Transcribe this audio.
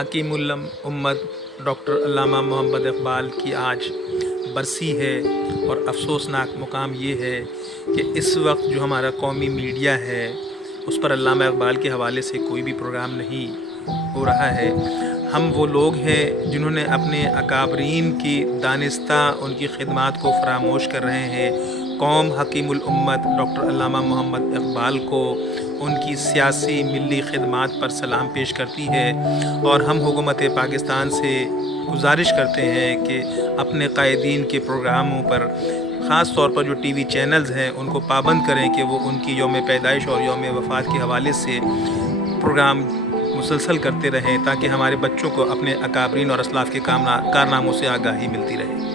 हकीमुल उम्मत डॉक्टर अल्लामा मोहम्मद इक़बाल की आज बरसी है। और अफ़सोसनाक मुकाम ये है कि इस वक्त जो हमारा कौमी मीडिया है उस पर अल्लामा इक़बाल के हवाले से कोई भी प्रोग्राम नहीं हो रहा है। हम वो लोग हैं जिन्होंने अपने अकाबरीन की दानिस्ता उनकी ख़िदमत को फ़रामोश कर रहे हैं। कौम हकीमुल उम्मत डॉक्टर अल्लामा मोहम्मद इक़बाल को उनकी सियासी मिली ख़िदमत पर सलाम पेश करती है। और हम हुकूमत पाकिस्तान से गुजारिश करते हैं कि अपने कायदीन के प्रोग्रामों पर ख़ास तौर पर जो टीवी चैनल्स हैं उनको पाबंद करें कि वो उनकी यौम पैदाइश और यौम वफ़ात के हवाले से प्रोग्राम मुसलसल करते रहें, ताकि हमारे बच्चों को अपने अकाबरीन और असलाफ़ के कारनामों से आगाही मिलती रहे।